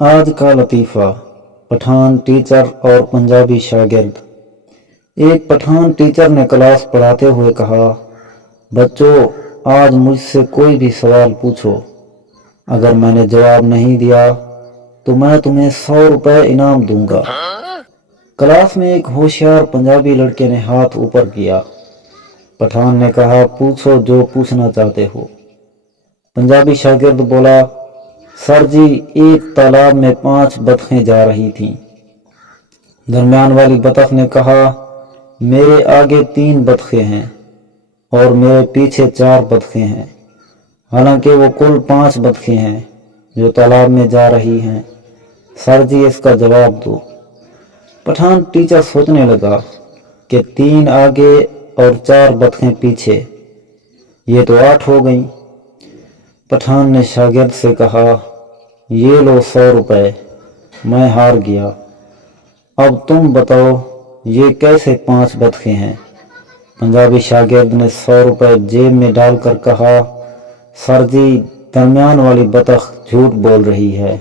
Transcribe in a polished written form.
آج کا لطیفہ پٹھان ٹیچر اور پنجابی شاگرد۔ ایک پٹھان ٹیچر نے کلاس پڑھاتے ہوئے کہا، بچوں آج مجھ سے کوئی بھی سوال پوچھو، اگر میں نے جواب نہیں دیا تو میں تمہیں 100 روپے انعام دوں گا۔ کلاس میں ایک ہوشیار پنجابی لڑکے نے ہاتھ اوپر کیا۔ پٹھان نے کہا، پوچھو جو پوچھنا چاہتے ہو۔ پنجابی شاگرد بولا، سر جی ایک تالاب میں 5 بطخیں جا رہی تھیں۔ درمیان والی بطخ نے کہا، میرے آگے 3 بطخیں ہیں اور میرے پیچھے 4 بطخیں ہیں، حالانکہ وہ کل 5 بطخیں ہیں جو تالاب میں جا رہی ہیں، سر جی اس کا جواب دو۔ پٹھان ٹیچر سوچنے لگا کہ 3 آگے اور 4 بطخیں پیچھے، یہ تو 8 ہو گئیں۔ پٹھان نے شاگرد سے کہا، یہ لو 100 روپے، میں ہار گیا، اب تم بتاؤ یہ کیسے 5 بطخیں ہیں؟ پنجابی شاگرد نے 100 روپے جیب میں ڈال کر کہا، سر جی درمیان والی بطخ جھوٹ بول رہی ہے۔